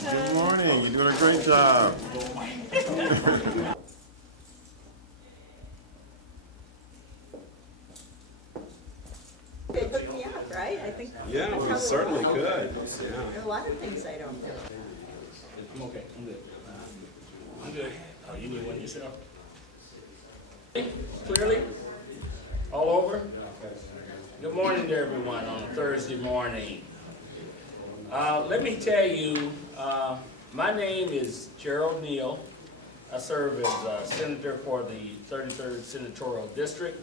Good morning. You're doing a great job. They hooked me up, right? I think. Yeah, we certainly could. Yeah. There are a lot of things I don't know. I'm okay. I'm good. I'm good. Oh, you need one yourself? Clearly? All over? Good morning to everyone on Thursday morning. Let me tell you, my name is Gerald Neal. I serve as Senator for the 33rd Senatorial District.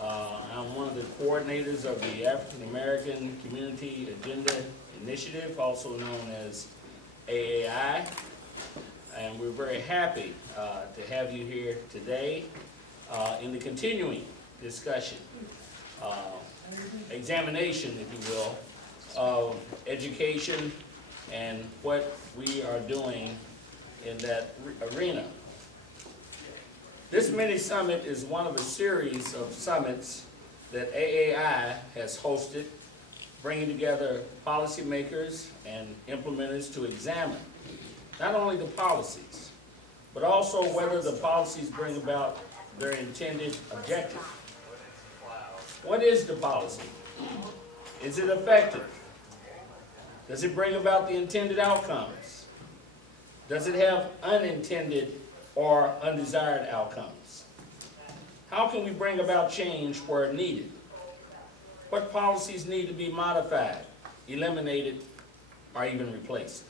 I'm one of the coordinators of the African American Community Agenda Initiative, also known as AAI. And we're very happy to have you here today in the continuing discussion, examination, if you will, of education and what we are doing in that arena. This mini-summit is one of a series of summits that AAI has hosted, bringing together policymakers and implementers to examine not only the policies, but also whether the policies bring about their intended objective. What is the policy? Is it effective? Does it bring about the intended outcomes? Does it have unintended or undesired outcomes? How can we bring about change where needed? What policies need to be modified, eliminated, or even replaced?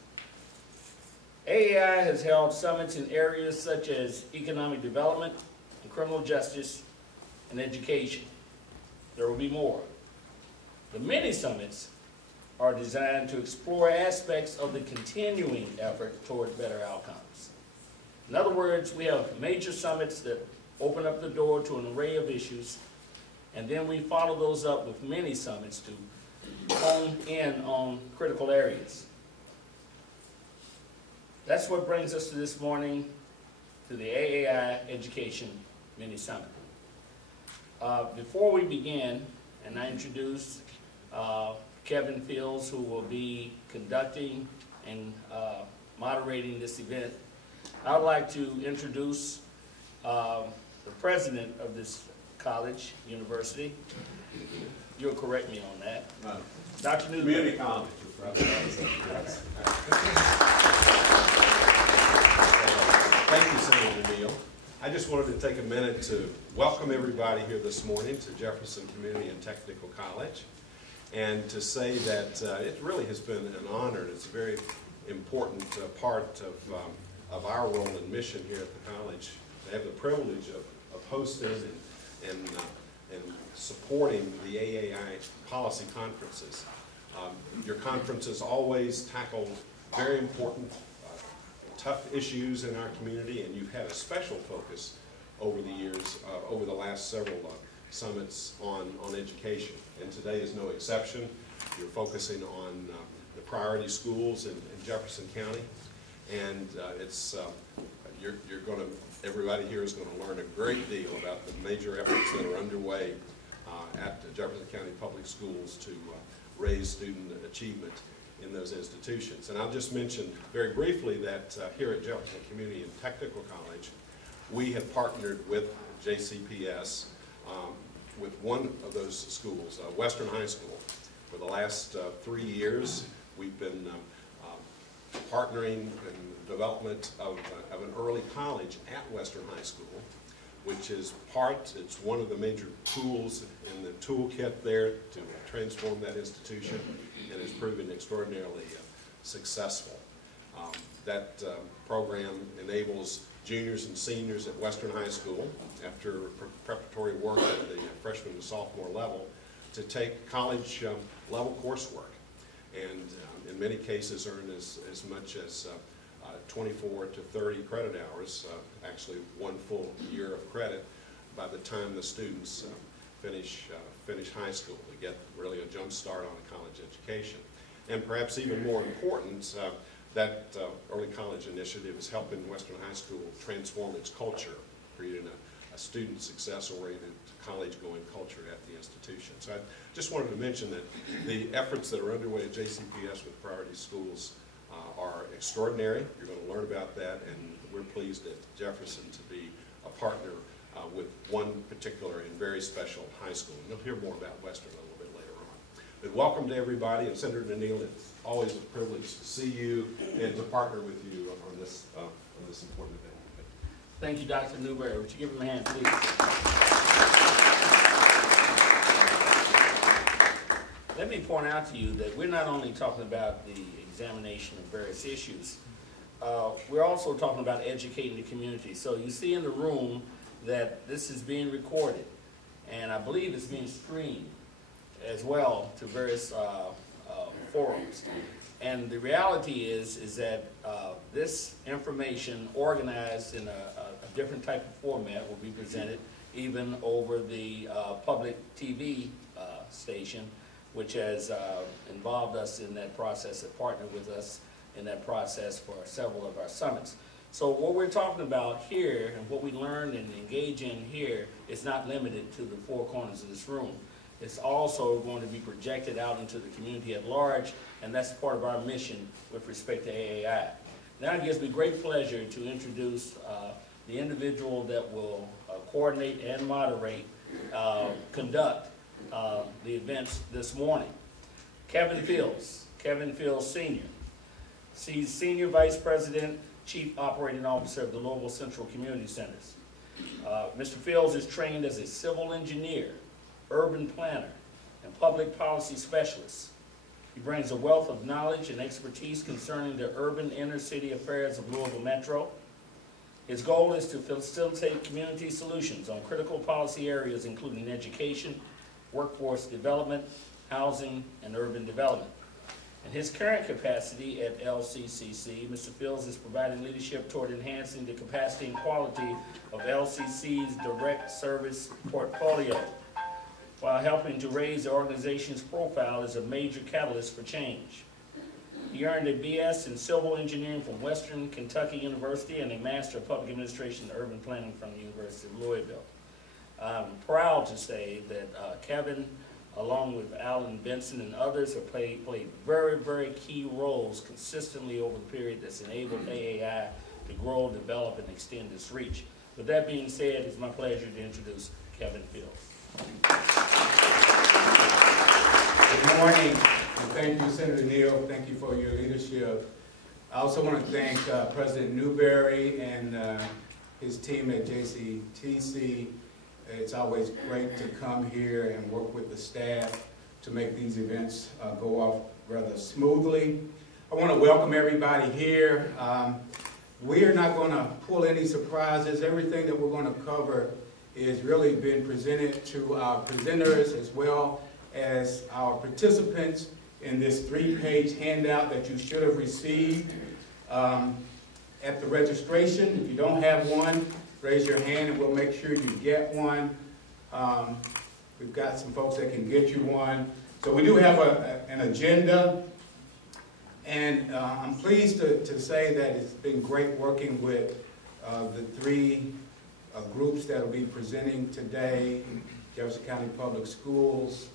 AAI has held summits in areas such as economic development, and criminal justice, and education. There will be more. The mini-summits are designed to explore aspects of the continuing effort toward better outcomes. In other words, we have major summits that open up the door to an array of issues, and then we follow those up with mini summits to hone in on critical areas. That's what brings us to this morning, to the AAI Education Mini Summit. Before we begin, and I introduce Kevin Fields, who will be conducting and moderating this event, I would like to introduce the president of this college, university. You'll correct me on that. Dr. Newton. Community college. Thank you, Senator Neal. I just wanted to take a minute to welcome everybody here this morning to Jefferson Community and Technical College, and to say that it really has been an honor. It's a very important part of our role and mission here at the college to have the privilege of hosting and supporting the AAI policy conferences. Your conferences always tackle very important, tough issues in our community, and you've had a special focus over the years, over the last several summits on education. And today is no exception. You're focusing on the priority schools in Jefferson County, and everybody here is going to learn a great deal about the major efforts that are underway at the Jefferson County Public Schools to raise student achievement in those institutions. And I'll just mention very briefly that here at Jefferson Community and Technical College, we have partnered with JCPS with one of those schools, Western High School. For the last 3 years, we've been partnering in the development of an early college at Western High School, which is it's one of the major tools in the toolkit there to transform that institution, and has proven extraordinarily successful. That program enables juniors and seniors at Western High School, after preparatory work at the freshman and sophomore level, to take college level coursework, and in many cases earn as much as 24 to 30 credit hours, actually one full year of credit by the time the students finish high school, to get really a jump start on a college education. And perhaps even more important, that early college initiative is helping Western High School transform its culture, creating a student success-oriented college-going culture at the institution. So I just wanted to mention that the efforts that are underway at JCPS with priority schools are extraordinary. You're going to learn about that, and we're pleased at Jefferson to be a partner with one particular and very special high school. And you'll hear more about Western a little bit later on. But welcome to everybody, and Senator Neal, it's always a privilege to see you and to partner with you on this important event. Thank you, Dr. Newberry. Would you give him a hand, please? Let me point out to you that we're not only talking about the examination of various issues, we're also talking about educating the community. So you see in the room that this is being recorded, and I believe it's being streamed as well to various forums. And the reality is that this information organized in a different type of format will be presented even over the public TV station, which has involved us in that process and partnered with us in that process for several of our summits. So what we're talking about here and what we learned and engage in here is not limited to the four corners of this room. It's also going to be projected out into the community at large, and that's part of our mission with respect to AAI. Now it gives me great pleasure to introduce the individual that will coordinate and moderate, conduct the events this morning. Kevin Fields. Kevin Fields Sr. He's Senior Vice President, Chief Operating Officer of the Louisville Central Community Centers. Mr. Fields is trained as a civil engineer, urban planner, and public policy specialist. He brings a wealth of knowledge and expertise concerning the urban inner city affairs of Louisville Metro. His goal is to facilitate community solutions on critical policy areas including education, workforce development, housing, and urban development. In his current capacity at LCCC, Mr. Fields is providing leadership toward enhancing the capacity and quality of LCC's direct service portfolio, while helping to raise the organization's profile as a major catalyst for change. He earned a BS in Civil Engineering from Western Kentucky University and a Master of Public Administration and Urban Planning from the University of Louisville. I'm proud to say that Kevin, along with Alan Benson and others, have played very, very key roles consistently over the period that's enabled AAI to grow, develop, and extend its reach. With that being said, it's my pleasure to introduce Kevin Fields. Good morning, and thank you, Senator Neal. Thank you for your leadership. I also want to thank President Newberry and his team at JCTC. It's always great to come here and work with the staff to make these events go off rather smoothly. I want to welcome everybody here. We are not going to pull any surprises. Everything that we're going to cover is really been presented to our presenters as well as our participants in this 3-page handout that you should have received at the registration. If you don't have one, raise your hand and we'll make sure you get one. We've got some folks that can get you one. So we do have an agenda, and I'm pleased to say that it's been great working with the 3 groups that will be presenting today: Jefferson County Public Schools,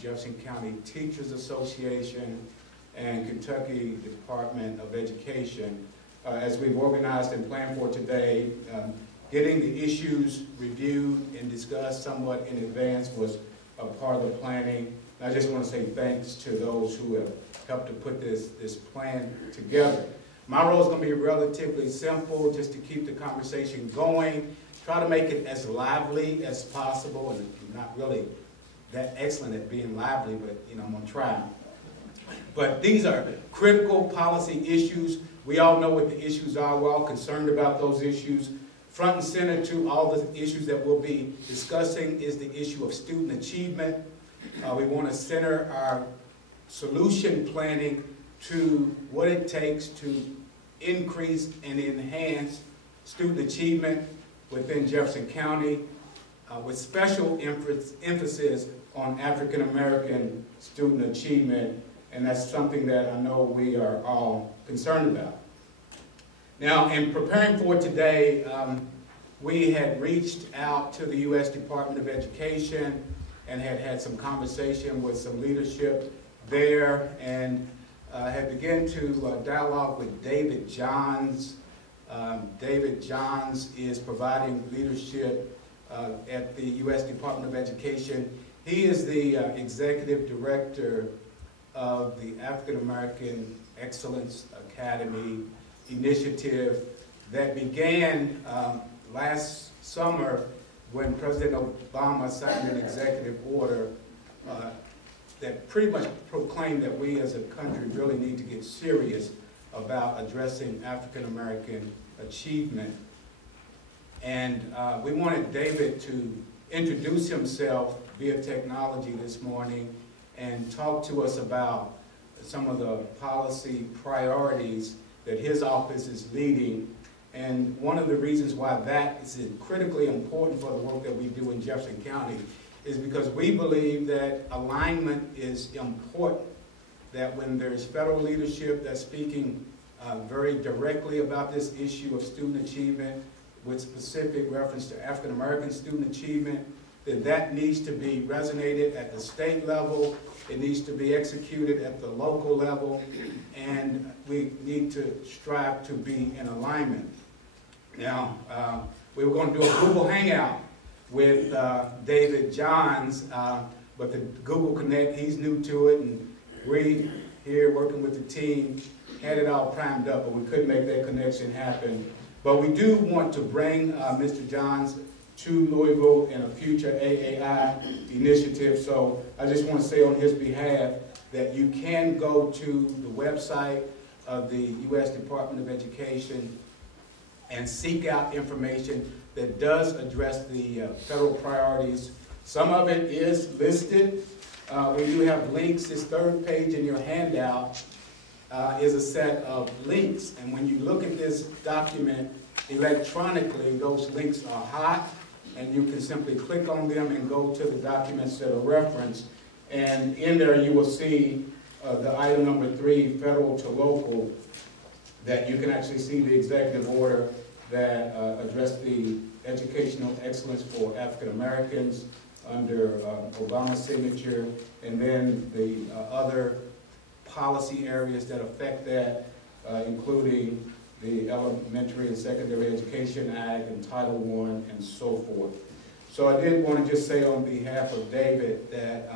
Jefferson County Teachers Association, and Kentucky Department of Education. As we've organized and planned for today, getting the issues reviewed and discussed somewhat in advance was a part of the planning. And I just want to say thanks to those who have helped to put this plan together. My role is going to be relatively simple, just to keep the conversation going, try to make it as lively as possible, and I'm not really that excellent at being lively, but I'm going to try. But these are critical policy issues. We all know what the issues are. We're all concerned about those issues. Front and center to all the issues that we'll be discussing is the issue of student achievement. We want to center our solution planning to what it takes to increase and enhance student achievement within Jefferson County, with special emphasis on African American student achievement, and that's something that I know we are all concerned about. Now, in preparing for today, we had reached out to the U.S. Department of Education and had some conversation with some leadership there, and had begun to dialogue with David Johns. David Johns is providing leadership at the U.S. Department of Education. He is the Executive Director of the African American Excellence Academy initiative that began last summer when President Obama signed an executive order that pretty much proclaimed that we as a country really need to get serious about addressing African American achievement. And we wanted David to introduce himself via technology this morning and talk to us about some of the policy priorities that his office is leading. And one of the reasons why that is critically important for the work that we do in Jefferson County is because we believe that alignment is important, that when there's federal leadership that's speaking very directly about this issue of student achievement with specific reference to African American student achievement, then that needs to be resonated at the state level, it needs to be executed at the local level, and we need to strive to be in alignment. Now, we were going to do a Google Hangout with David Johns, but the Google Connect, he's new to it, and we here working with the team had it all primed up, but we couldn't make that connection happen. But we do want to bring Mr. Johns to Louisville in a future AAI initiative. So I just want to say on his behalf that you can go to the website of the U.S. Department of Education and seek out information that does address the federal priorities. Some of it is listed. We do have links. This third page in your handout is a set of links. And when you look at this document electronically, those links are hot, and you can simply click on them and go to the documents that are referenced. And in there you will see the item number 3, federal to local, that you can actually see the executive order that addressed the educational excellence for African Americans under Obama's signature, and then the other policy areas that affect that, including the Elementary and Secondary Education Act and Title I and so forth. So I did want to just say on behalf of David that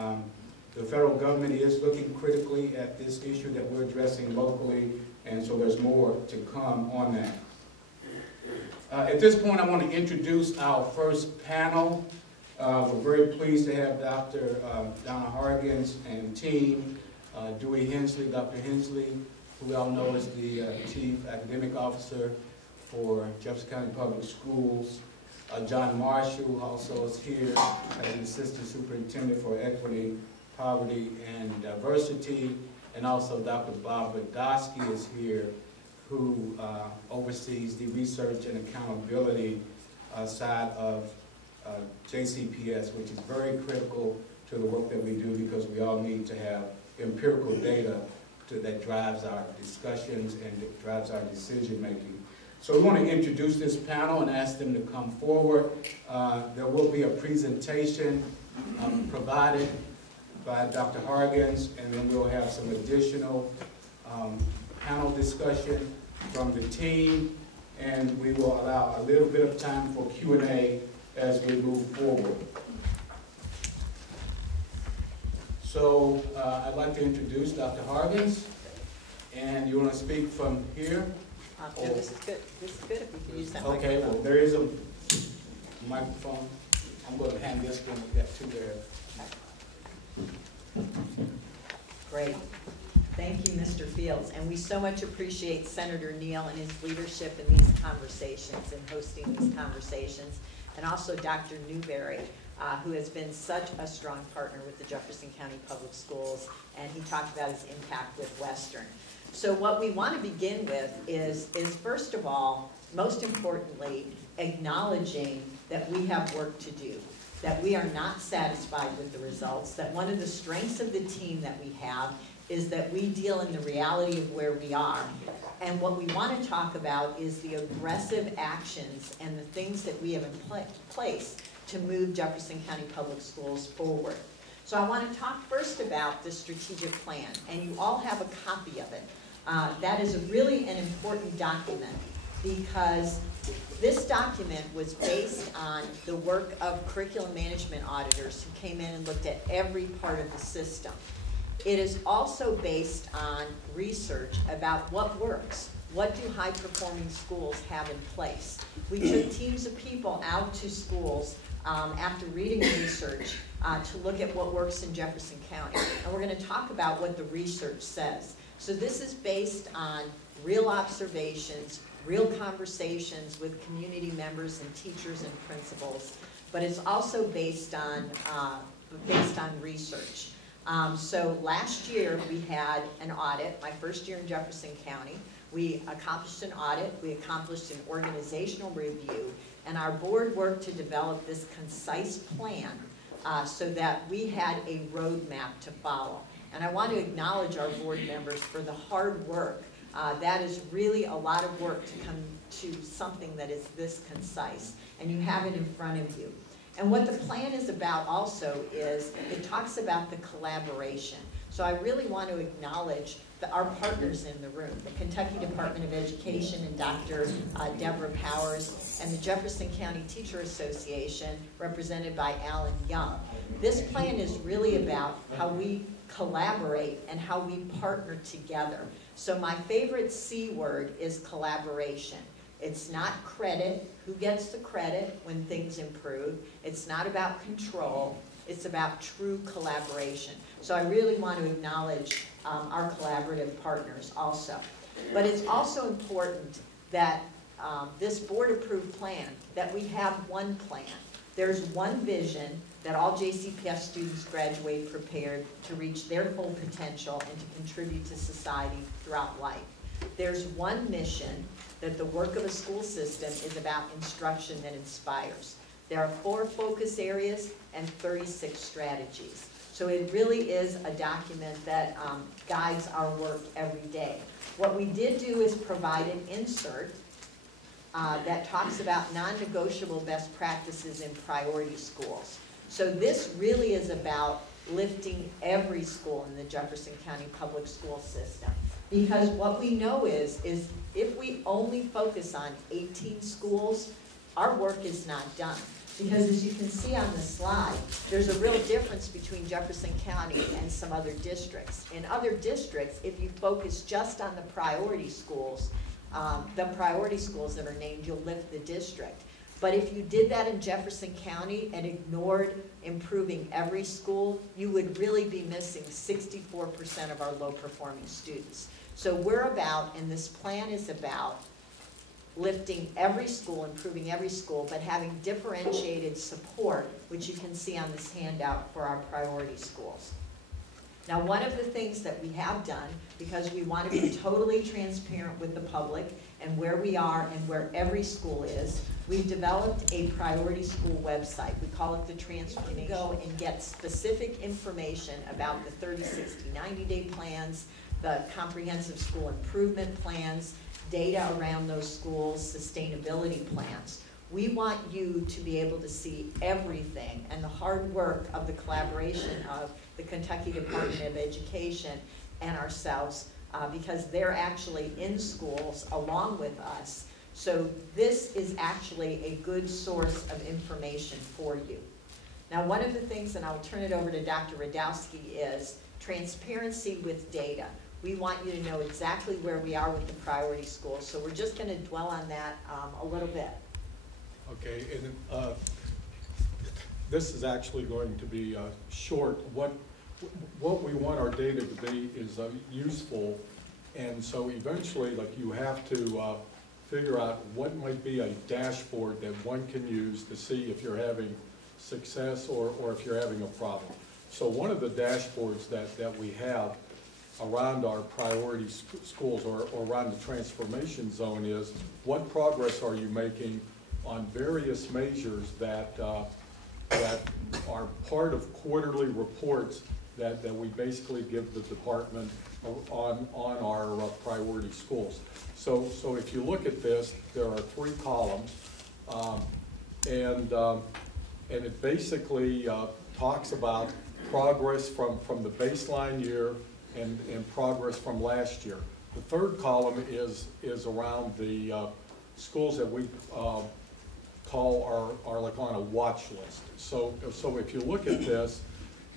the federal government is looking critically at this issue that we're addressing locally, and so there's more to come on that. At this point, I want to introduce our first panel. We're very pleased to have Dr. Donna Hargens and team, Dewey Hensley, Dr. Hensley, who we all know as the Chief Academic Officer for Jefferson County Public Schools. John Marshall, who also is here as an Assistant Superintendent for Equity, Poverty, and Diversity. And also Dr. Bob Radosky is here, who oversees the research and accountability side of JCPS, which is very critical to the work that we do because we all need to have empirical data that drives our discussions and that drives our decision making. So we want to introduce this panel and ask them to come forward. There will be a presentation provided by Dr. Hargens, and then we'll have some additional panel discussion from the team, and we will allow a little bit of time for Q&A as we move forward. So I'd like to introduce Dr. Hargens, and you want to speak from here? Yeah, this is good. This is good if you can use that Okay, microphone. well, there is a microphone. I'm going to hand this one. We've got 2 there. Great. Thank you, Mr. Fields. And we so much appreciate Senator Neal and his leadership in these conversations and hosting these conversations. And also Dr. Newberry, who has been such a strong partner with the Jefferson County Public Schools, and he talked about his impact with Western. So what we want to begin with is first of all, most importantly, acknowledging that we have work to do, that we are not satisfied with the results, that one of the strengths of the team that we have is that we deal in the reality of where we are. And what we want to talk about is the aggressive actions and the things that we have in place to move Jefferson County Public Schools forward. So I want to talk first about the strategic plan, and you all have a copy of it. That is really an important document because this document was based on the work of curriculum management auditors who came in and looked at every part of the system. It is also based on research about what works. What do high-performing schools have in place? We took teams of people out to schools after reading the research to look at what works in Jefferson County. And we're going to talk about what the research says. So this is based on real observations, real conversations with community members and teachers and principals, but it's also based on research. So last year we had an audit, my first year in Jefferson County. We accomplished an audit, we accomplished an organizational review, and our board worked to develop this concise plan so that we had a roadmap to follow. And I want to acknowledge our board members for the hard work. That is really a lot of work to come to something that is this concise, and you have it in front of you. And what the plan is about also is it talks about the collaboration. So I really want to acknowledge our partners in the room, the Kentucky Department of Education and Dr. Deborah Powers, and the Jefferson County Teacher Association, represented by Alan Young. This plan is really about how we collaborate and how we partner together. So my favorite C word is collaboration. It's not credit, who gets the credit when things improve. It's not about control, it's about true collaboration. So I really want to acknowledge our collaborative partners also. But it's also important that this board-approved plan, that we have one plan. There's one vision that all JCPS students graduate prepared to reach their full potential and to contribute to society throughout life. There's one mission that the work of a school system is about instruction that inspires. There are 4 focus areas and 36 strategies. So it really is a document that guides our work every day. What we did do is provide an insert that talks about non-negotiable best practices in priority schools. So this really is about lifting every school in the Jefferson County public school system. Because what we know is if we only focus on 18 schools, our work is not done. Because as you can see on the slide, there's a real difference between Jefferson County and some other districts. In other districts, if you focus just on the priority schools that are named, you'll lift the district. But if you did that in Jefferson County and ignored improving every school, you would really be missing 64% of our low-performing students. So we're about, and this plan is about, lifting every school, improving every school, but having differentiated support, which you can see on this handout for our priority schools. Now, one of the things that we have done, because we want to be totally transparent with the public and where we are and where every school is, we've developed a priority school website. We call it the Transformation. Go and get specific information about the 30, 60, 90-day plans, the comprehensive school improvement plans, data around those schools, sustainability plans. We want you to be able to see everything and the hard work of the collaboration of the Kentucky Department of Education and ourselves because they're actually in schools along with us. So this is actually a good source of information for you. Now, one of the things, and I'll turn it over to Dr. Radowski, is transparency with data. We want you to know exactly where we are with the priority schools. So we're just going to dwell on that a little bit. Okay, and this is actually going to be short. What we want our data to be is useful, and so eventually, like, you have to figure out what might be a dashboard that one can use to see if you're having success or if you're having a problem. So one of the dashboards that we have around our priority schools or around the transformation zone is what progress are you making on various measures that are part of quarterly reports that we basically give the department on our priority schools. So if you look at this, there are 3 columns, and it basically talks about progress from the baseline year and progress from last year. The third column is around the schools that we call are like on a watch list. So if you look at this,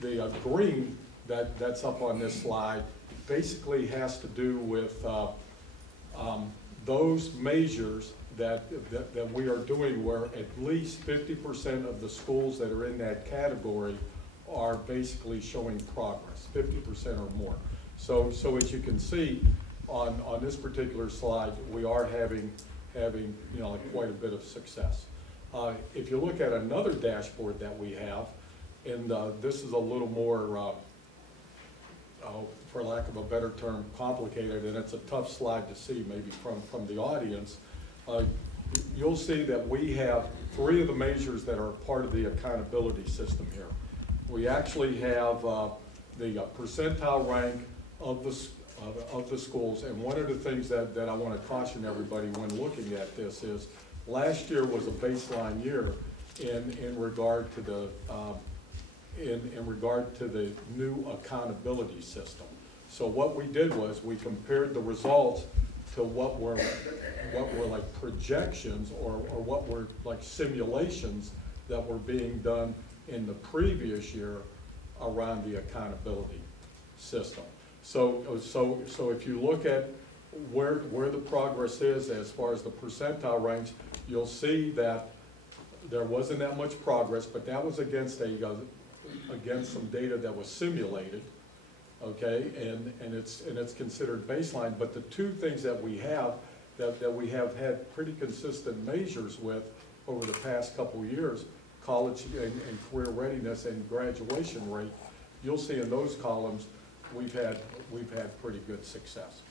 the green that's up on this slide basically has to do with those measures that we are doing where at least 50% of the schools that are in that category are basically showing progress, 50% or more. So as you can see on this particular slide, we are having like quite a bit of success. If you look at another dashboard that we have, and this is a little more, for lack of a better term, complicated, and it's a tough slide to see maybe from the audience, you'll see that we have 3 of the measures that are part of the accountability system here. We actually have the percentile rank of the schools, and one of the things that I want to caution everybody when looking at this is last year was a baseline year in regard to the in regard to the new accountability system. So what we did was we compared the results to what were like projections or what were like simulations that were being done in the previous year around the accountability system. So if you look at where the progress is as far as the percentile ranks, you'll see that there wasn't that much progress, but that was against some data that was simulated, okay, and it's considered baseline. But the 2 things that we have had pretty consistent measures with over the past couple years, college and career readiness and graduation rate, you'll see in those columns we've had pretty good success.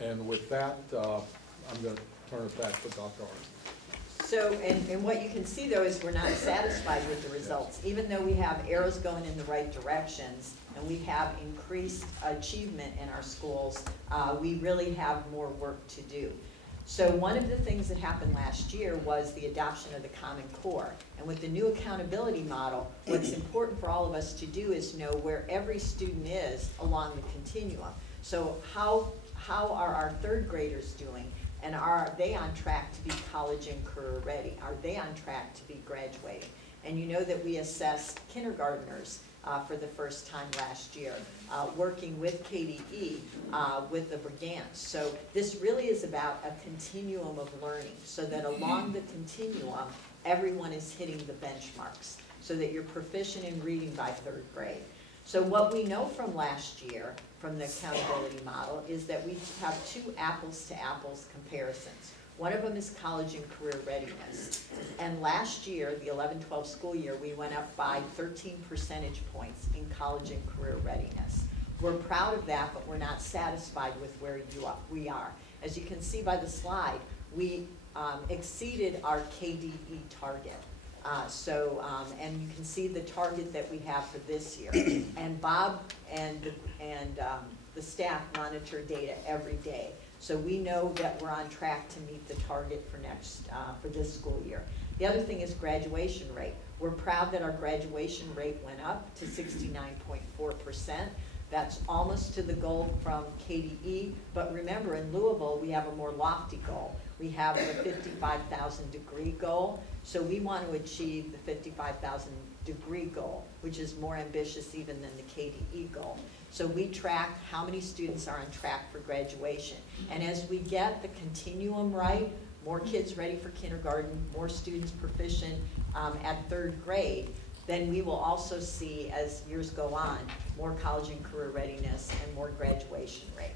And with that, I'm going to turn it back to Dr. Arndt. So, and what you can see though is we're not satisfied with the results. Even though we have arrows going in the right directions and we have increased achievement in our schools, we really have more work to do. So one of the things that happened last year was the adoption of the Common Core. And with the new accountability model, what's important for all of us to do is know where every student is along the continuum. So how are our 3rd graders doing? And are they on track to be college and career ready? Are they on track to be graduating? And you know that we assessed kindergartners for the first time last year, working with KDE, with the Brigance. So this really is about a continuum of learning, so that along the continuum, everyone is hitting the benchmarks, so that you're proficient in reading by 3rd grade. So what we know from last year, from the accountability model, is that we have 2 apples-to-apples comparisons. One of them is college and career readiness. And last year, the 11-12 school year, we went up by 13 percentage points in college and career readiness. We're proud of that, but we're not satisfied with where we are. As you can see by the slide, we exceeded our KDE target. And you can see the target that we have for this year. And Bob and the staff monitor data every day. So we know that we're on track to meet the target for this school year. The other thing is graduation rate. We're proud that our graduation rate went up to 69.4%. That's almost to the goal from KDE, but remember in Louisville we have a more lofty goal. We have the 55,000 degree goal, so we want to achieve the 55,000 degree goal, which is more ambitious even than the KDE goal. So we track how many students are on track for graduation. And as we get the continuum right, more kids ready for kindergarten, more students proficient at 3rd grade, then we will also see, as years go on, more college and career readiness and more graduation rate.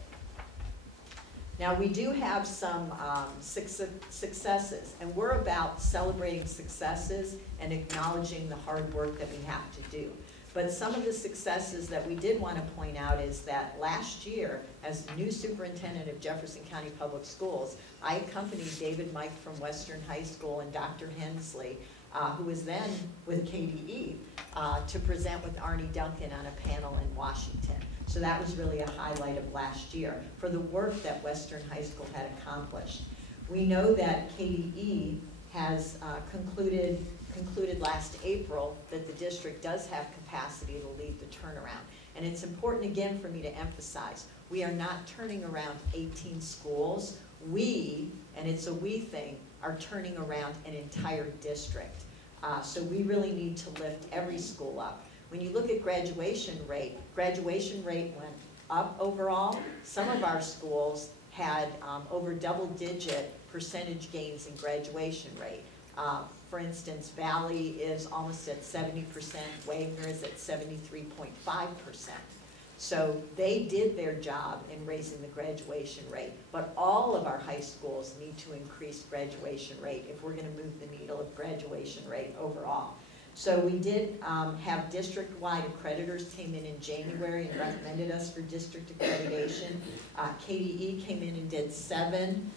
Now we do have some successes, and we're about celebrating successes and acknowledging the hard work that we have to do. But some of the successes that we did want to point out is that last year, as new superintendent of Jefferson County Public Schools, I accompanied David Mike from Western High School and Dr. Hensley, who was then with KDE, to present with Arnie Duncan on a panel in Washington. So that was really a highlight of last year for the work that Western High School had accomplished. We know that KDE has concluded concluded last April that the district does have capacity to lead the turnaround. And it's important again for me to emphasize, we are not turning around 18 schools. We, and it's a we thing, are turning around an entire district. So we really need to lift every school up. When you look at graduation rate went up overall. Some of our schools had over double-digit percentage gains in graduation rate. For instance, Valley is almost at 70%, Wagner is at 73.5%. So they did their job in raising the graduation rate, but all of our high schools need to increase graduation rate if we're going to move the needle of graduation rate overall. So we did have district-wide accreditors came in January and recommended us for district accreditation. KDE came in and did 7.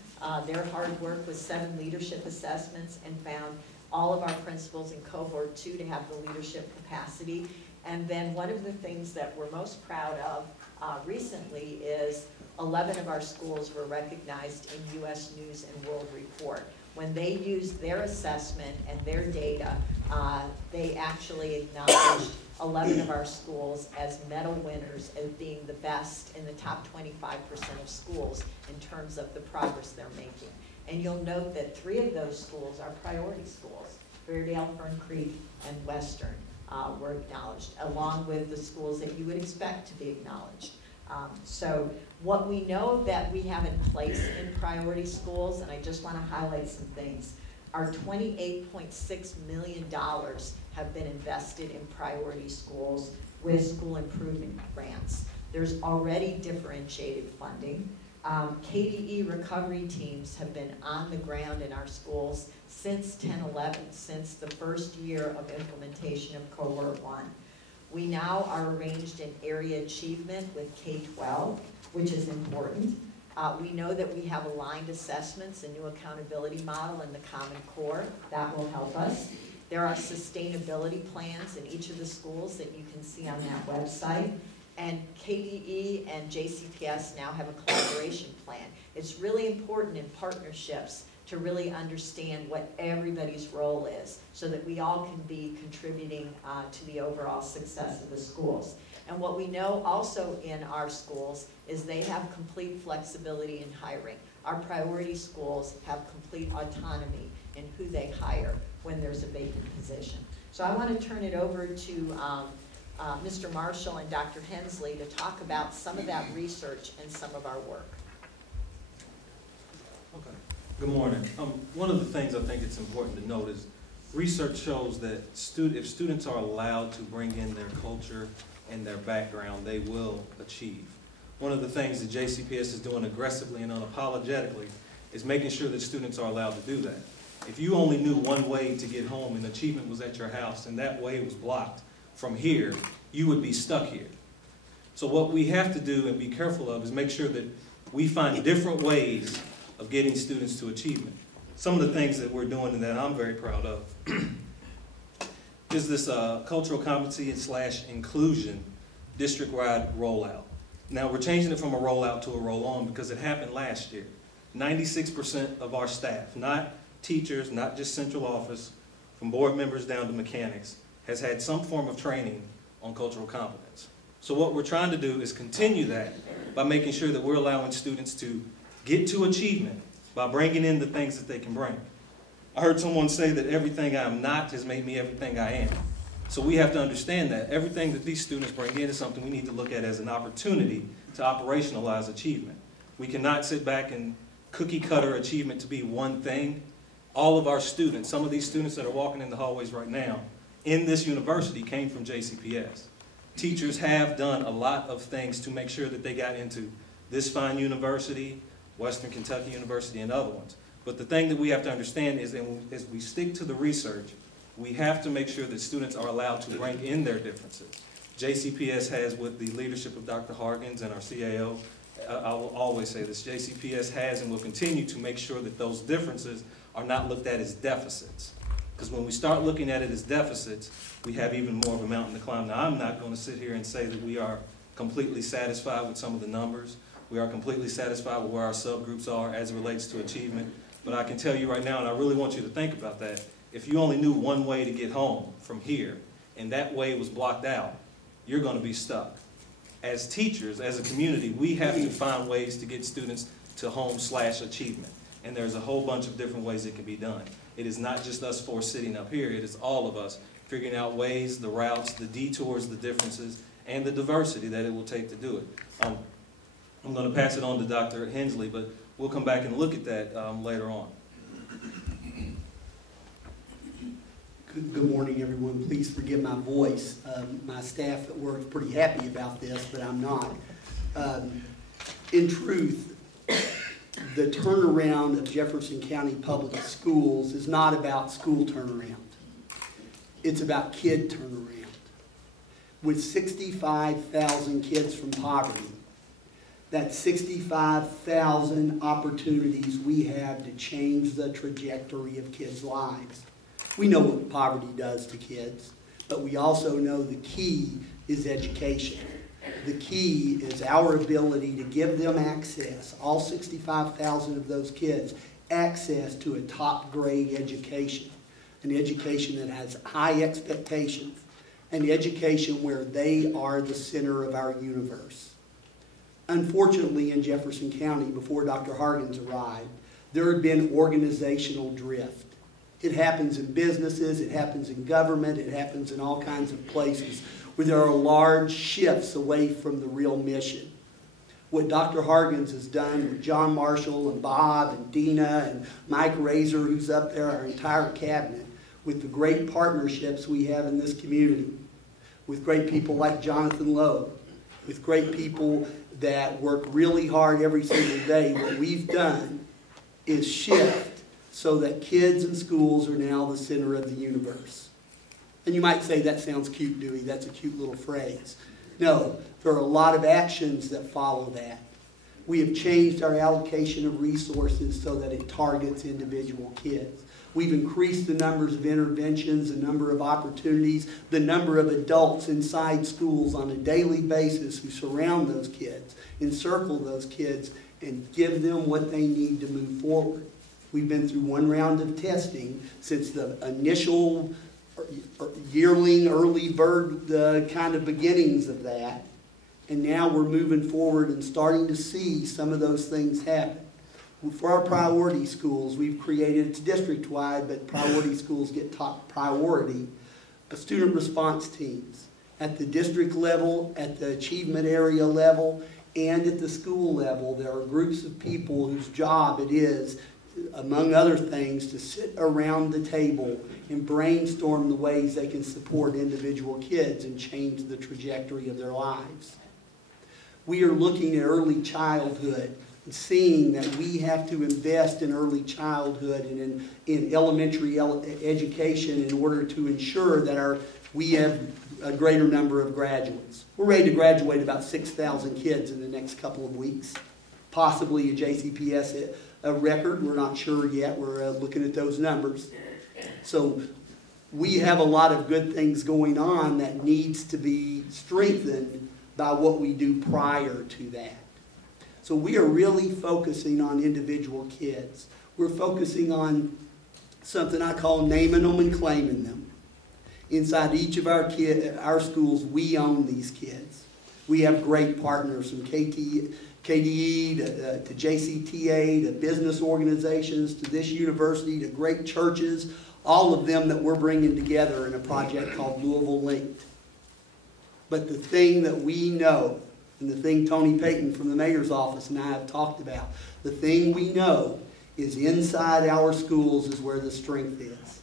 Their hard work was 7 leadership assessments and found all of our principals in cohort 2 to have the leadership capacity. And then one of the things that we're most proud of recently is 11 of our schools were recognized in U.S. News and World Report. When they used their assessment and their data, they actually acknowledged 11 of our schools as medal winners as being the best in the top 25% of schools in terms of the progress they're making. And you'll note that 3 of those schools are priority schools. Fairdale, Fern Creek, and Western were acknowledged, along with the schools that you would expect to be acknowledged. So what we know that we have in place in priority schools, and I just want to highlight some things, our $28.6 million have been invested in priority schools with school improvement grants. There's already differentiated funding. KDE recovery teams have been on the ground in our schools since 10-11, since the first year of implementation of cohort 1. We now are arranged in area achievement with K-12, which is important. We know that we have aligned assessments, a new accountability model in the Common Core. That will help us. There are sustainability plans in each of the schools that you can see on that website. And KDE and JCPS now have a collaboration plan. It's really important in partnerships to really understand what everybody's role is so that we all can be contributing to the overall success of the schools. And what we know also in our schools is they have complete flexibility in hiring. Our priority schools have complete autonomy in who they hire when there's a vacant position. So I want to turn it over to Mr. Marshall and Dr. Hensley to talk about some of that research and some of our work. Okay. Good morning. One of the things I think it's important to note is research shows that if students are allowed to bring in their culture and their background, they will achieve. One of the things that JCPS is doing aggressively and unapologetically is making sure that students are allowed to do that. If you only knew one way to get home and achievement was at your house and that way was blocked from here, you would be stuck here. So what we have to do and be careful of is make sure that we find different ways of getting students to achievement. Some of the things that we're doing and that I'm very proud of is this cultural competency / inclusion district-wide rollout. Now we're changing it from a rollout to a roll-on because it happened last year. 96% of our staff, not teachers, not just central office, from board members down to mechanics, has had some form of training on cultural competence. So what we're trying to do is continue that by making sure that we're allowing students to get to achievement by bringing in the things that they can bring. I heard someone say that everything I'm not has made me everything I am. So we have to understand that everything that these students bring in is something we need to look at as an opportunity to operationalize achievement. We cannot sit back and cookie cutter achievement to be one thing. All of our students, some of these students that are walking in the hallways right now, in this university came from JCPS. Teachers have done a lot of things to make sure that they got into this fine university, Western Kentucky University, and other ones. But the thing that we have to understand is that as we stick to the research, we have to make sure that students are allowed to bring in their differences. JCPS has, with the leadership of Dr. Hargens and our CAO, I will always say this, JCPS has and will continue to make sure that those differences are not looked at as deficits. Because when we start looking at it as deficits, we have even more of a mountain to climb. Now, I'm not going to sit here and say that we are completely satisfied with some of the numbers. We are completely satisfied with where our subgroups are as it relates to achievement. But I can tell you right now, and I really want you to think about that, If you only knew one way to get home from here, and that way was blocked out, you're going to be stuck. As teachers, as a community, we have to find ways to get students to home/achievement. And there's a whole bunch of different ways it can be done. It is not just us four sitting up here, it is all of us figuring out ways, the routes, the detours, the differences, and the diversity that it will take to do it. I'm going to pass it on to Dr. Hensley, but we'll come back and look at that later on. Good morning, everyone. Please forgive my voice. My staff at work is pretty happy about this, but I'm not. In truth, the turnaround of Jefferson County Public Schools is not about school turnaround. It's about kid turnaround. With 65,000 kids from poverty, that's 65,000 opportunities we have to change the trajectory of kids' lives. We know what poverty does to kids, but we also know the key is education. The key is our ability to give them access, all 65,000 of those kids, access to a top grade education, an education that has high expectations, an education where they are the center of our universe. Unfortunately, in Jefferson County, before Dr. Hargens arrived, there had been organizational drift. It happens in businesses, it happens in government, it happens in all kinds of places where there are large shifts away from the real mission. What Dr. Hargens has done with John Marshall and Bob and Dina and Mike Razor, who's up there, our entire cabinet, with the great partnerships we have in this community, with great people like Jonathan Lowe, with great people that work really hard every single day, what we've done is shift so that kids and schools are now the center of the universe. And you might say, that sounds cute, Dewey. That's a cute little phrase. No, there are a lot of actions that follow that. We have changed our allocation of resources so that it targets individual kids. We've increased the numbers of interventions, the number of opportunities, the number of adults inside schools on a daily basis who surround those kids, encircle those kids, and give them what they need to move forward. We've been through one round of testing since the initial yearling, early bird kind of beginnings of that. And now we're moving forward and starting to see some of those things happen. For our priority schools, we've created, it's district-wide, but priority schools get top priority, student response teams at the district level, at the achievement area level, and at the school level. There are groups of people whose job it is, among other things, to sit around the table and brainstorm the ways they can support individual kids and change the trajectory of their lives. We are looking at early childhood and seeing that we have to invest in early childhood and in elementary education in order to ensure that we have a greater number of graduates. We're ready to graduate about 6,000 kids in the next couple of weeks, possibly a JCPS record. We're not sure yet. We're looking at those numbers. So we have a lot of good things going on that needs to be strengthened by what we do prior to that. So we are really focusing on individual kids. We're focusing on something I call naming them and claiming them. Inside each of our schools, we own these kids. We have great partners from KDE to JCTA to business organizations to this university to great churches, all of them that we're bringing together in a project called Louisville Linked. But the thing that we know, and the thing Tony Payton from the mayor's office and I have talked about, the thing we know is inside our schools is where the strength is.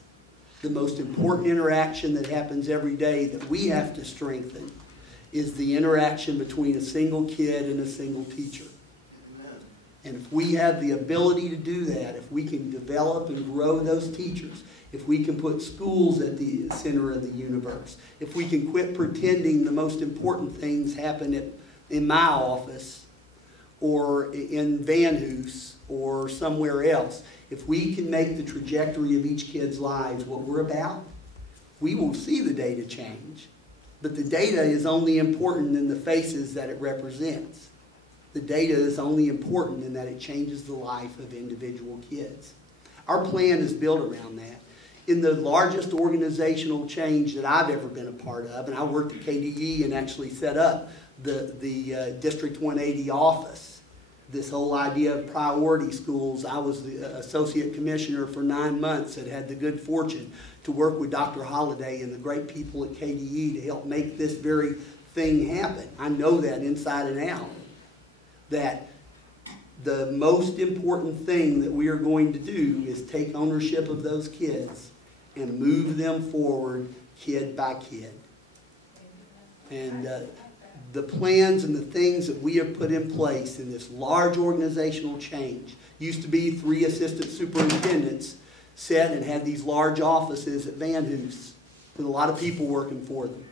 The most important interaction that happens every day that we have to strengthen is the interaction between a single kid and a single teacher. And if we have the ability to do that, if we can develop and grow those teachers, if we can put schools at the center of the universe, if we can quit pretending the most important things happen in my office or in Van Hoos or somewhere else, if we can make the trajectory of each kid's lives what we're about, we will see the data change. But the data is only important in the faces that it represents. The data is only important in that it changes the life of individual kids. Our plan is built around that. in the largest organizational change that I've ever been a part of, and I worked at KDE and actually set up the District 180 office. This whole idea of priority schools, I was the associate commissioner for 9 months and had the good fortune to work with Dr. Holliday and the great people at KDE to help make this very thing happen. I know that inside and out, that the most important thing that we are going to do is take ownership of those kids and move them forward kid by kid. And the plans and the things that we have put in place in this large organizational change, used to be 3 assistant superintendents sat and had these large offices at Van Hoos with a lot of people working for them.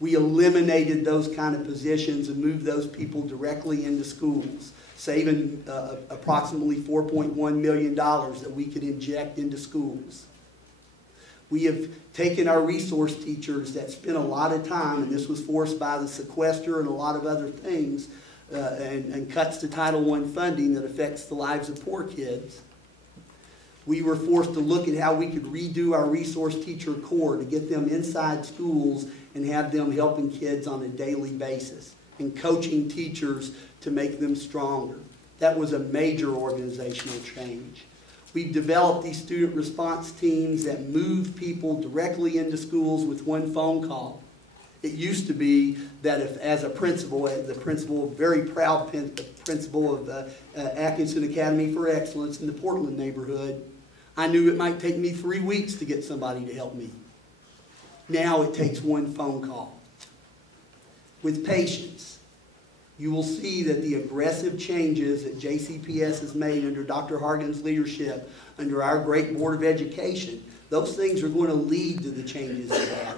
We eliminated those kind of positions and moved those people directly into schools, saving approximately $4.1 million that we could inject into schools. We have taken our resource teachers that spent a lot of time, and this was forced by the sequester and a lot of other things, and cuts to Title I funding that affects the lives of poor kids. We were forced to look at how we could redo our resource teacher corps to get them inside schools and have them helping kids on a daily basis and coaching teachers to make them stronger. That was a major organizational change. We've developed these student response teams that move people directly into schools with one phone call. It used to be that if, as a principal, very proud principal of Atkinson Academy for Excellence in the Portland neighborhood, I knew it might take me 3 weeks to get somebody to help me. Now it takes one phone call. With patience, you will see that the aggressive changes that JCPS has made under Dr. Hargan's leadership, under our great Board of Education, those things are going to lead to the changes in that.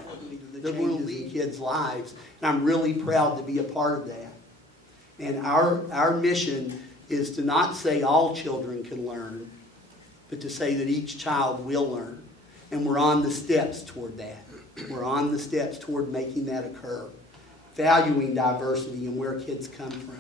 They're going to lead kids' lives, and I'm really proud to be a part of that. And our mission is to not say all children can learn, but to say that each child will learn. And we're on the steps toward that. We're on the steps toward making that occur. Valuing diversity and where kids come from.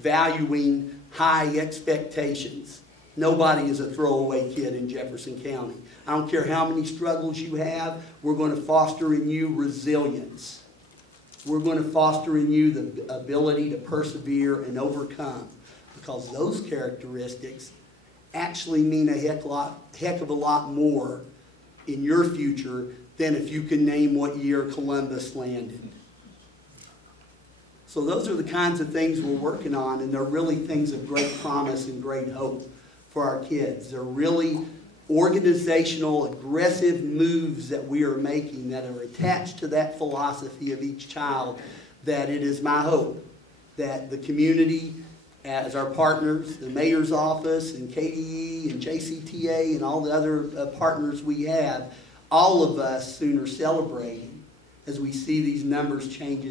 Valuing high expectations. Nobody is a throwaway kid in Jefferson County. I don't care how many struggles you have, we're going to foster in you resilience. We're going to foster in you the ability to persevere and overcome, because those characteristics actually mean a heck of a lot more in your future than if you can name what year Columbus landed. So those are the kinds of things we're working on, and they're really things of great promise and great hope for our kids. They're really organizational, aggressive moves that we are making that are attached to that philosophy of each child, that it is my hope that the community, as our partners, the mayor's office and KDE and JCTA and all the other partners we have, all of us soon are celebrating as we see these numbers change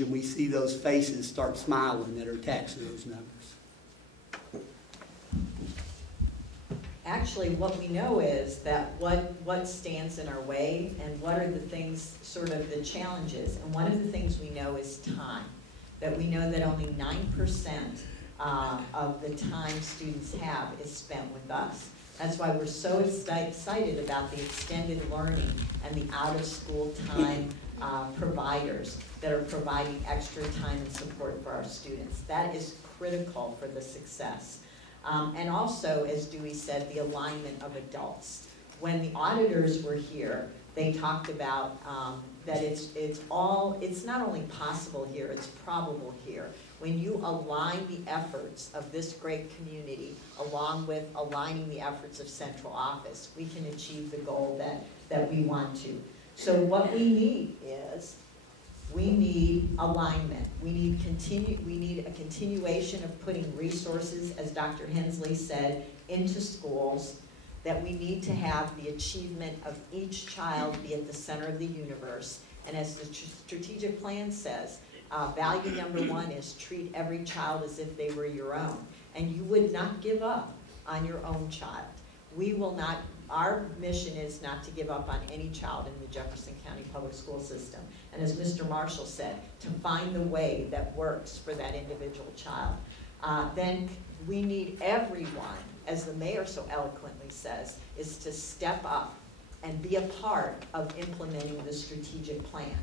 and we see those faces start smiling that are attached to those numbers. Actually, what we know is that what stands in our way and what are the things, sort of the challenges. And one of the things we know is time. That we know that only 9% of the time students have is spent with us. That's why we're so excited about the extended learning and the out-of-school time providers that are providing extra time and support for our students. That is critical for the success. And also, as Dewey said, the alignment of adults. When the auditors were here, they talked about that it's not only possible here, it's probable here. When you align the efforts of this great community along with aligning the efforts of central office, we can achieve the goal that we want to. So what we need is, we need alignment. We need a continuation of putting resources, as Dr. Hensley said, into schools, that we need to have the achievement of each child be at the center of the universe. And as the strategic plan says, value number 1 is treat every child as if they were your own. And you would not give up on your own child. We will not, our mission is not to give up on any child in the Jefferson County Public School System. And as Mr. Marshall said, to find the way that works for that individual child. Then we need everyone as the mayor so eloquently says, is to step up and be a part of implementing the strategic plan.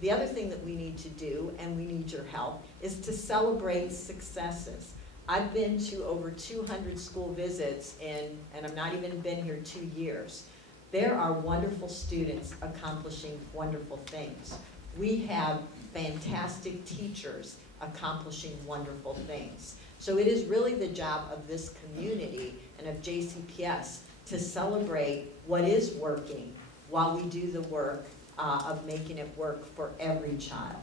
The other thing that we need to do, and we need your help, is to celebrate successes. I've been to over 200 school visits and I've not even been here 2 years. There are wonderful students accomplishing wonderful things. We have fantastic teachers accomplishing wonderful things. So it is really the job of this community and of JCPS to celebrate what is working while we do the work of making it work for every child.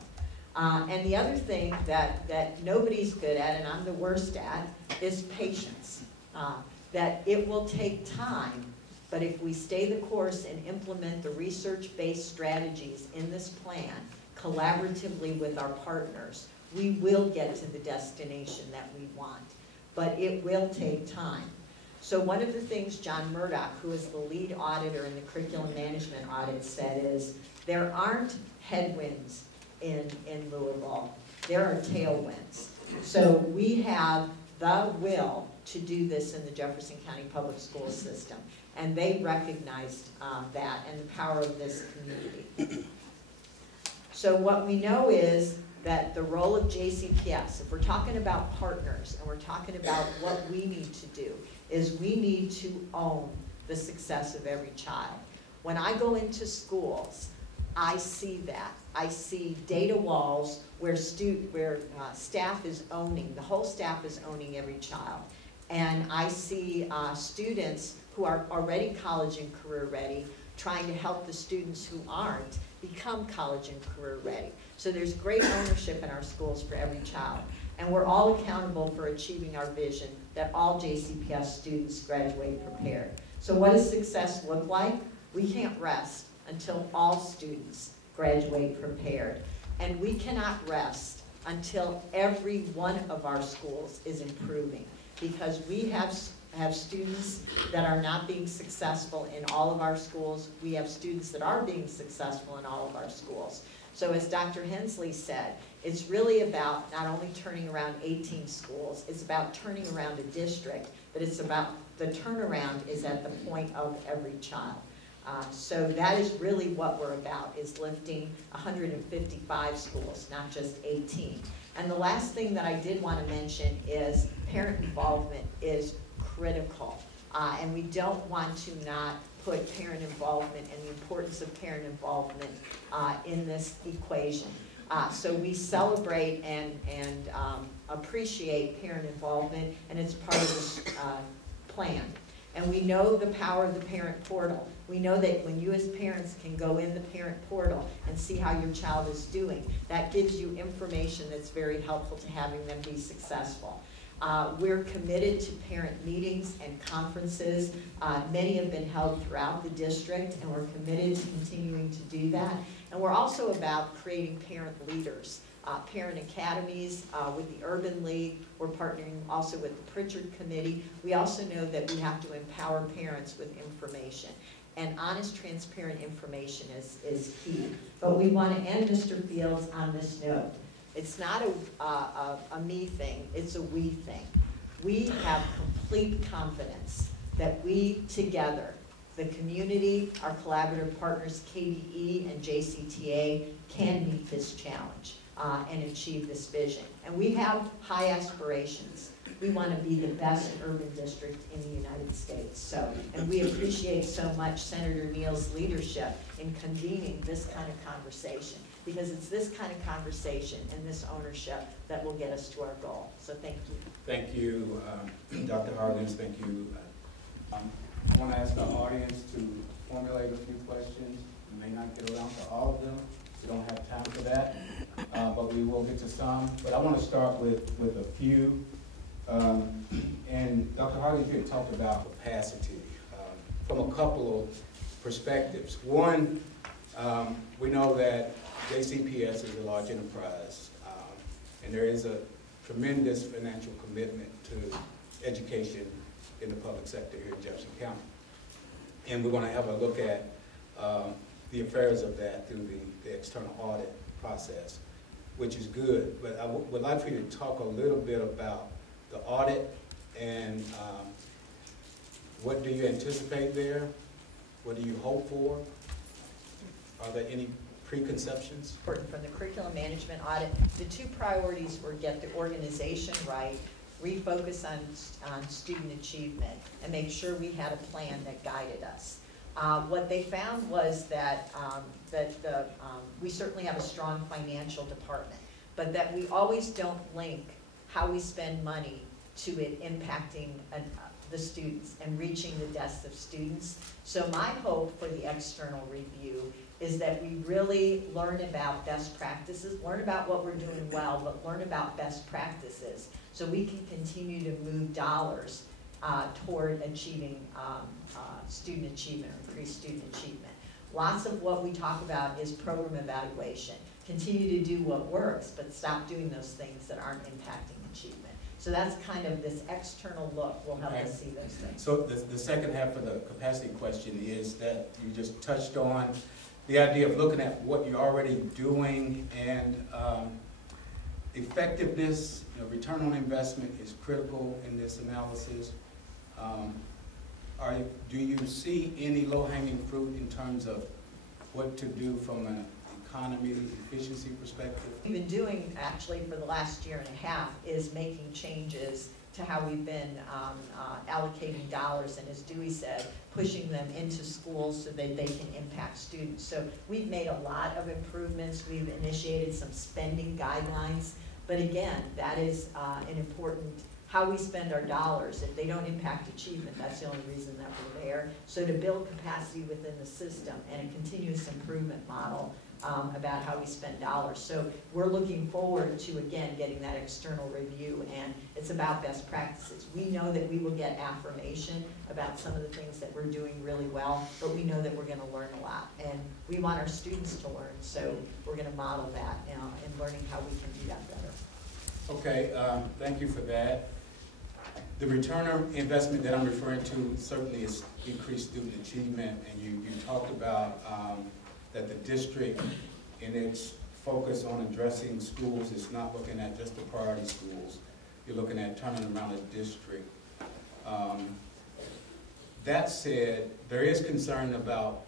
And the other thing that nobody's good at, and I'm the worst at, is patience. That it will take time, but if we stay the course and implement the research-based strategies in this plan, collaboratively with our partners, we will get to the destination that we want. But it will take time. So one of the things John Murdoch, who is the lead auditor in the curriculum management audit, said is, there aren't headwinds in Louisville, there are tailwinds. So we have the will to do this in the Jefferson County Public School System, and they recognized that and the power of this community. So what we know is that the role of JCPS, if we're talking about partners and we're talking about what we need to do, is we need to own the success of every child. When I go into schools, I see that. I see data walls where staff is owning, the whole staff is owning every child. And I see students who are already college and career ready trying to help the students who aren't become college and career ready. So there's great ownership in our schools for every child. And we're all accountable for achieving our vision that all JCPS students graduate prepared. So what does success look like? We can't rest until all students graduate prepared. And we cannot rest until every one of our schools is improving, because we have students that are not being successful in all of our schools. We have students that are being successful in all of our schools. So as Dr. Hensley said, it's really about not only turning around 18 schools, it's about turning around a district, but it's about the turnaround is at the point of every child. So that is really what we're about, is lifting 155 schools, not just 18. And the last thing that I did want to mention is parent involvement is critical. And we don't want to not put parent involvement and the importance of parent involvement in this equation. So we celebrate and appreciate parent involvement, and it's part of this plan. And we know the power of the parent portal. We know that when you as parents can go in the parent portal and see how your child is doing, that gives you information that's very helpful to having them be successful. We're committed to parent meetings and conferences. Many have been held throughout the district, and we're committed to continuing to do that. And we're also about creating parent leaders. Parent academies with the Urban League. We're partnering also with the Pritchard Committee. We also know that we have to empower parents with information. And honest, transparent information is key. But we want to end Mr. Fields on this note. It's not a me thing, it's a we thing. We have complete confidence that we together, the community, our collaborative partners, KDE and JCTA, can meet this challenge and achieve this vision. And we have high aspirations. We want to be the best urban district in the United States. So, and we appreciate so much Senator Neal's leadership in convening this kind of conversation, because it's this kind of conversation and this ownership that will get us to our goal. So thank you. Thank you, Dr. Harlins. Thank you. I want to ask our audience to formulate a few questions. We may not get around to all of them. We don't have time for that, but we will get to some. But I want to start with a few. And Dr. Harlins, you had talked about capacity from a couple of perspectives. One, we know that JCPS is a large enterprise, and there is a tremendous financial commitment to education in the public sector here in Jefferson County. And we're going to have a look at the affairs of that through the external audit process, which is good. But I would like for you to talk a little bit about the audit and What do you anticipate there? What do you hope for? Are there any preconceptions? From the curriculum management audit, the two priorities were get the organization right, refocus on student achievement, and make sure we had a plan that guided us. What they found was that, we certainly have a strong financial department, but that we always don't link how we spend money to it impacting the students and reaching the desks of students. So my hope for the external review is that we really learn about best practices, learn about what we're doing well, but learn about best practices so we can continue to move dollars toward achieving student achievement, or increased student achievement. Lots of what we talk about is program evaluation. Continue to do what works, but stop doing those things that aren't impacting achievement. So that's kind of this external look will help us see those things. So the second half of the capacity question is that you just touched on the idea of looking at what you're already doing, and effectiveness, return on investment is critical in this analysis. Do you see any low-hanging fruit in terms of what to do from an economy, efficiency perspective? We've been doing, actually, for the last year and a half, is making changes to how we've been allocating dollars, and as Dewey said, pushing them into schools so that they can impact students. So we've made a lot of improvements. We've initiated some spending guidelines, but again, that is an important, how we spend our dollars. If they don't impact achievement, that's the only reason that we're there. So to build capacity within the system and a continuous improvement model about how we spend dollars. So we're looking forward to, again, getting that external review, and it's about best practices. We know that we will get affirmation about some of the things that we're doing really well, but we know that we're going to learn a lot, and we want our students to learn, so we're going to model that in learning how we can do that better. Okay, thank you for that. The return on investment that I'm referring to certainly is increased student achievement, and you talked about that the district, in its focus on addressing schools, is not looking at just the priority schools. You're looking at turning around a district. That said, there is concern about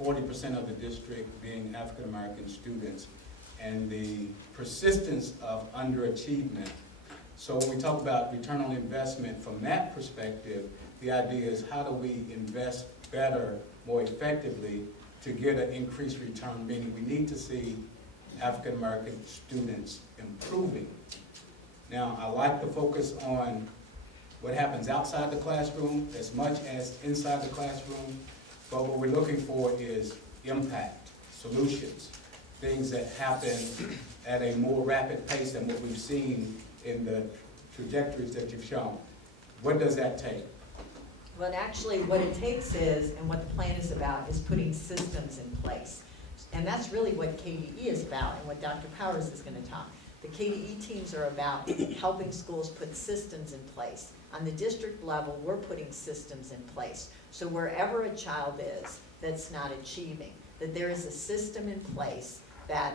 40% of the district being African American students and the persistence of underachievement. So when we talk about return on investment from that perspective, the idea is how do we invest better, more effectively, to get an increased return, meaning we need to see African American students improving. Now, I like the focus on what happens outside the classroom as much as inside the classroom, but what we're looking for is impact, solutions, things that happen at a more rapid pace than what we've seen in the trajectories that you've shown. What does that take? Well, actually, what it takes is, and what the plan is about, is putting systems in place. And that's really what KDE is about, and what Dr. Powers is going to talk. The KDE teams are about helping schools put systems in place. On the district level, we're putting systems in place. So wherever a child is that's not achieving, that there is a system in place that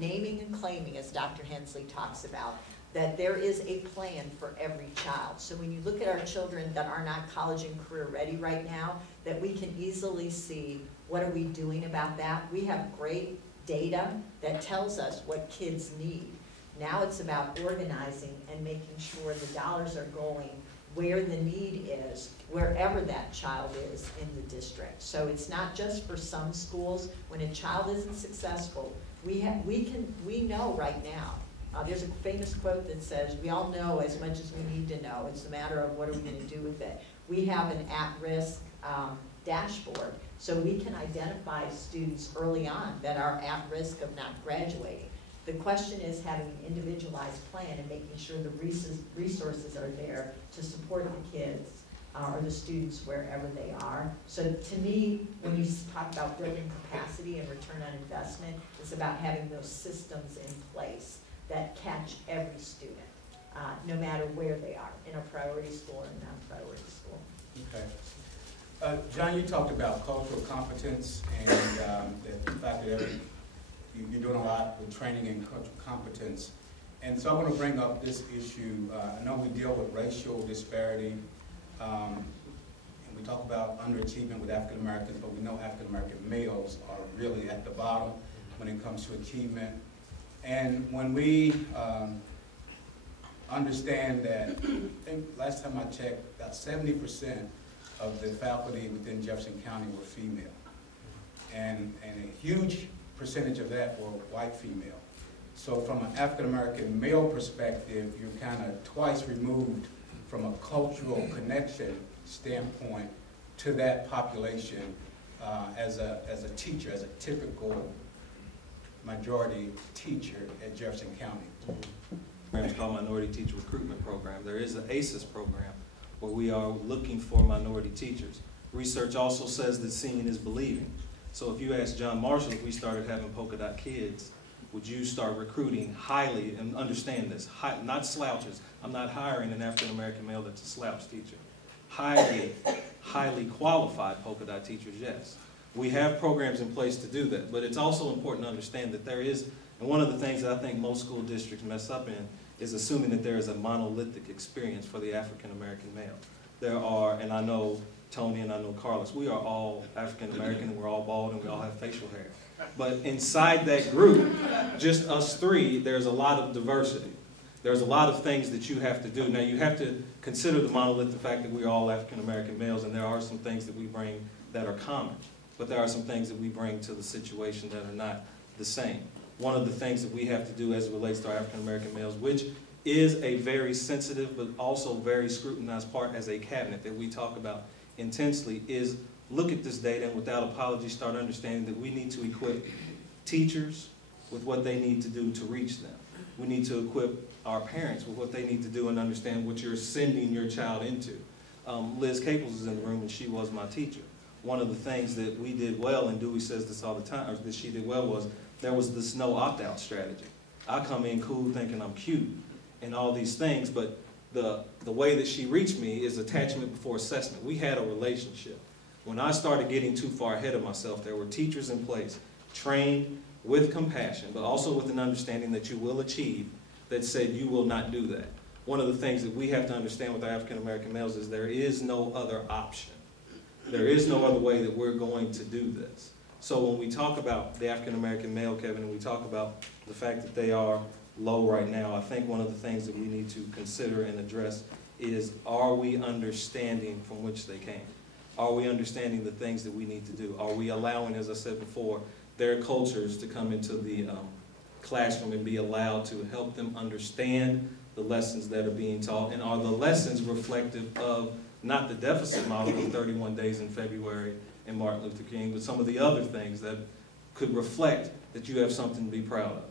naming and claiming, as Dr. Hensley talks about, that there is a plan for every child. So when you look at our children that are not college and career ready right now, that we can easily see what are we doing about that. We have great data that tells us what kids need. Now it's about organizing and making sure the dollars are going where the need is, wherever that child is in the district. So it's not just for some schools. When a child isn't successful, we know right now. There's a famous quote that says, we all know as much as we need to know. It's a matter of what are we going to do with it. We have an at-risk dashboard, so we can identify students early on that are at risk of not graduating. The question is having an individualized plan and making sure the resources are there to support the kids or the students wherever they are. So to me, when you talk about building capacity and return on investment, it's about having those systems in place that catch every student, no matter where they are, in a priority school or a non-priority school. Okay. John, you talked about cultural competence and the fact that you're doing a lot with training in cultural competence. And so I want to bring up this issue. I know we deal with racial disparity. We talk about underachievement with African Americans, but we know African American males are really at the bottom when it comes to achievement. And when we understand that, I think last time I checked, about 70% of the faculty within Jefferson County were female. And a huge percentage of that were white female. So from an African American male perspective, you're kind of twice removed from a cultural connection standpoint to that population as a teacher, as a typical majority teacher at Jefferson County. It's called Minority Teacher Recruitment Program. There is an ACES program where we are looking for minority teachers. Research also says that seeing is believing. So if you ask John Marshall if we started having polka dot kids, would you start recruiting highly, and understand this, not slouches. I'm not hiring an African American male that's a slouch teacher. Highly qualified polka dot teachers, yes. We have programs in place to do that, but it's also important to understand that there is, and one of the things that I think most school districts mess up in is assuming that there is a monolithic experience for the African American male. There are, and I know Tony and I know Carlos, we are all African American and we're all bald and we all have facial hair. But inside that group, just us three, there's a lot of diversity. There's a lot of things that you have to do. Now you have to consider the monolith, the fact that we're all African American males, and there are some things that we bring that are common. But there are some things that we bring to the situation that are not the same. One of the things that we have to do as it relates to our African American males, which is a very sensitive but also very scrutinized part as a cabinet that we talk about intensely, is look at this data and without apology start understanding that we need to equip teachers with what they need to do to reach them. We need to equip our parents with what they need to do and understand what you're sending your child into. Liz Caples is in the room and she was my teacher. One of the things that we did well, and Dewey says this all the time, or that she did well, was there was this no opt-out strategy. I come in cool thinking I'm cute and all these things, but the way that she reached me is attachment before assessment. We had a relationship. When I started getting too far ahead of myself, there were teachers in place, trained with compassion, but also with an understanding that you will achieve, that said you will not do that. One of the things that we have to understand with our African American males is there is no other option. There is no other way that we're going to do this. So when we talk about the African American male, Kevin, and we talk about the fact that they are low right now, I think one of the things that we need to consider and address is, are we understanding from which they came? Are we understanding the things that we need to do? Are we allowing, as I said before, their cultures to come into the classroom and be allowed to help them understand the lessons that are being taught? And are the lessons reflective of not the deficit model of 31 days in February and Martin Luther King, but some of the other things that could reflect that you have something to be proud of?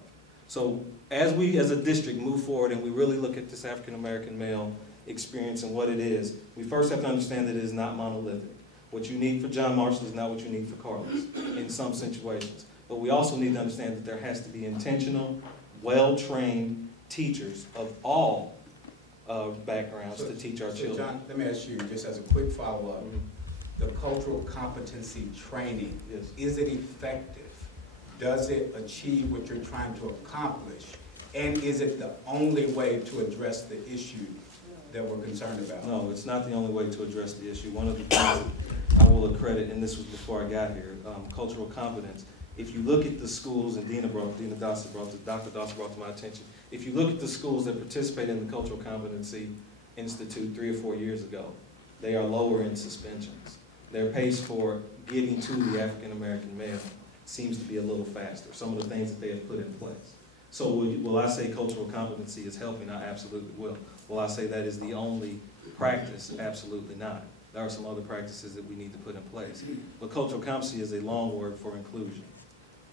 So as we as a district move forward and we really look at this African American male experience and what it is, we first have to understand that it is not monolithic. What you need for John Marshall is not what you need for Carlos in some situations. But we also need to understand that there has to be intentional, well-trained teachers of all backgrounds to teach our children. John, let me ask you, just as a quick follow-up, the cultural competency training, Yes. is it effective? Does it achieve what you're trying to accomplish? And is it the only way to address the issue that we're concerned about? No, it's not the only way to address the issue. One of the things that I will accredit, and this was before I got here, cultural competence. If you look at the schools, and Dr. Dawson brought to my attention, if you look at the schools that participated in the Cultural Competency Institute 3 or 4 years ago, they are lower in suspensions. Their pace for getting to the African American male seems to be a little faster, some of the things that they have put in place. So will I say cultural competency is helping? I absolutely will. Will I say that is the only practice? Absolutely not. There are some other practices that we need to put in place. But cultural competency is a long word for inclusion.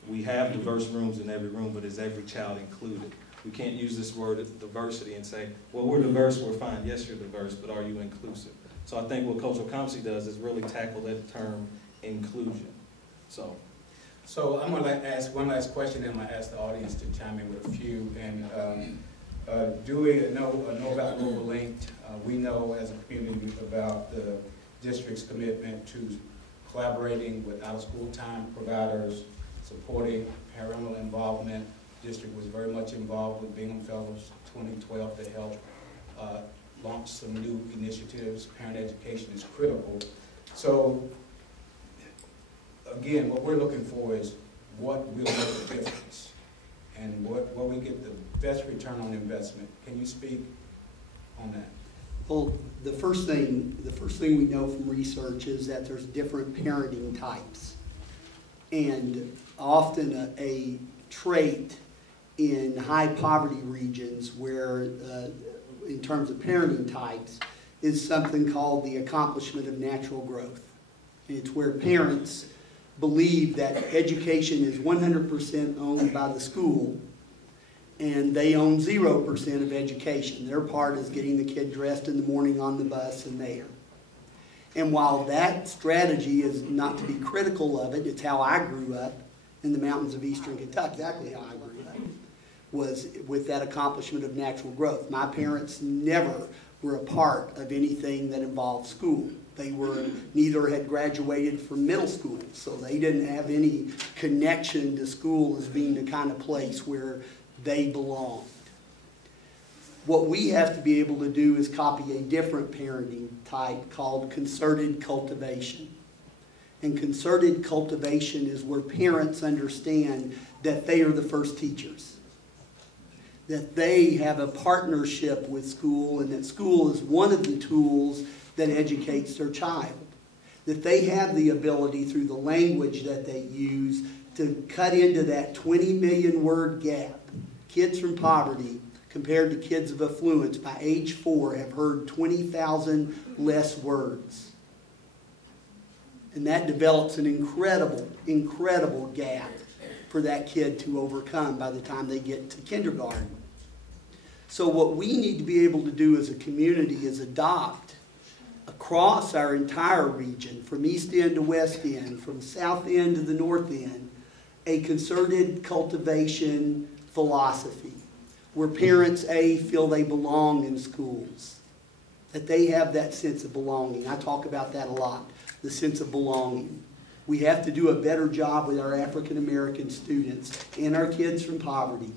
We have diverse rooms in every room, but is every child included? We can't use this word diversity and say, well, we're diverse, we're fine. Yes, you're diverse, but are you inclusive? So I think what cultural competency does is really tackle that term inclusion. So I'm going to ask one last question, and I'm going to ask the audience to chime in with a few. And do we know about Global Linked? We know as a community about the district's commitment to collaborating with out-of-school time providers, supporting parental involvement. The district was very much involved with Bingham Fellows 2012 to help launch some new initiatives. Parent education is critical. So, again, what we're looking for is what will make a difference and what we get the best return on investment. Can you speak on that? Well, the first thing we know from research is that there's different parenting types. And often a trait in high poverty regions where, in terms of parenting types, is something called the accomplishment of natural growth. And it's where parents believe that education is 100% owned by the school and they own 0% of education. Their part is getting the kid dressed in the morning on the bus and there. And while that strategy is not to be critical of it, it's how I grew up in the mountains of eastern Kentucky, exactly how I grew up, was with that accomplishment of natural growth. My parents never were a part of anything that involved school. Neither had graduated from middle school, so they didn't have any connection to school as being the kind of place where they belonged. What we have to be able to do is copy a different parenting type called concerted cultivation. And concerted cultivation is where parents understand that they are the first teachers, that they have a partnership with school, and that school is one of the tools that educates their child, that they have the ability through the language that they use to cut into that 20 million word gap. Kids from poverty compared to kids of affluence by age 4 have heard 20,000 less words. And that develops an incredible gap for that kid to overcome by the time they get to kindergarten. So what we need to be able to do as a community is adopt across our entire region, from East End to West End, from South End to the North End, a concerted cultivation philosophy where parents, feel they belong in schools, that they have that sense of belonging. I talk about that a lot, the sense of belonging. We have to do a better job with our African American students and our kids from poverty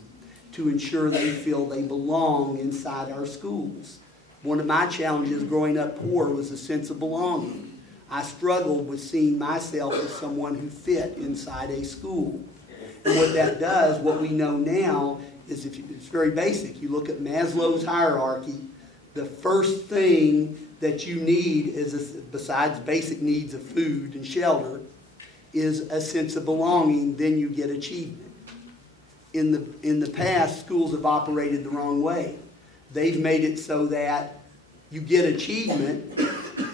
to ensure they feel they belong inside our schools. One of my challenges growing up poor was a sense of belonging. I struggled with seeing myself as someone who fit inside a school. And what that does, what we know now, is it's very basic. You look at Maslow's hierarchy, the first thing that you need is, besides basic needs of food and shelter, is a sense of belonging. Then you get achievement. In the past, schools have operated the wrong way. They've made it so that you get achievement,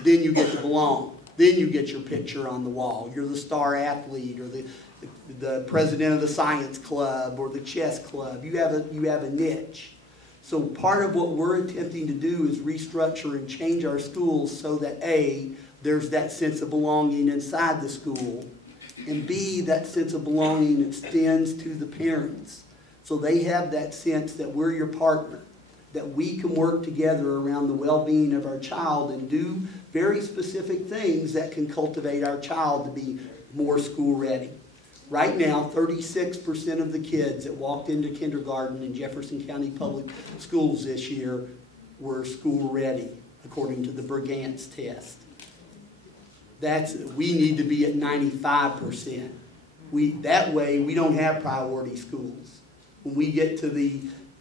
then you get to belong. Then you get your picture on the wall. You're the star athlete or the president of the science club or the chess club. You have a niche. So part of what we're attempting to do is restructure and change our schools so that there's that sense of belonging inside the school, and B, that sense of belonging extends to the parents. So they have that sense that we're your partner, that we can work together around the well-being of our child and do very specific things that can cultivate our child to be more school ready. Right now, 36% of the kids that walked into kindergarten in Jefferson County Public Schools this year were school ready, according to the Brigance test. We need to be at 95%. That way, we don't have priority schools. When we get to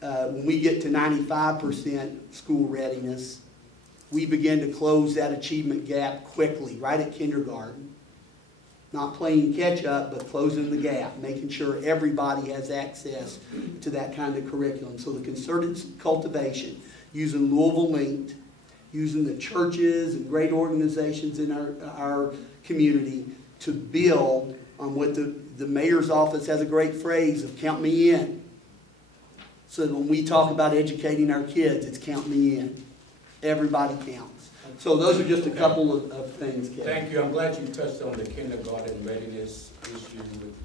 95% school readiness, we begin to close that achievement gap quickly, right at kindergarten. Not playing catch up, but closing the gap, making sure everybody has access to that kind of curriculum. So the concerted cultivation, using Louisville Linked, using the churches and great organizations in our community to build on what the mayor's office has a great phrase of count me in. So that when we talk about educating our kids, it's count me in. Everybody counts. So those are just a couple of things, Kevin. Thank you. I'm glad you touched on the kindergarten readiness issue with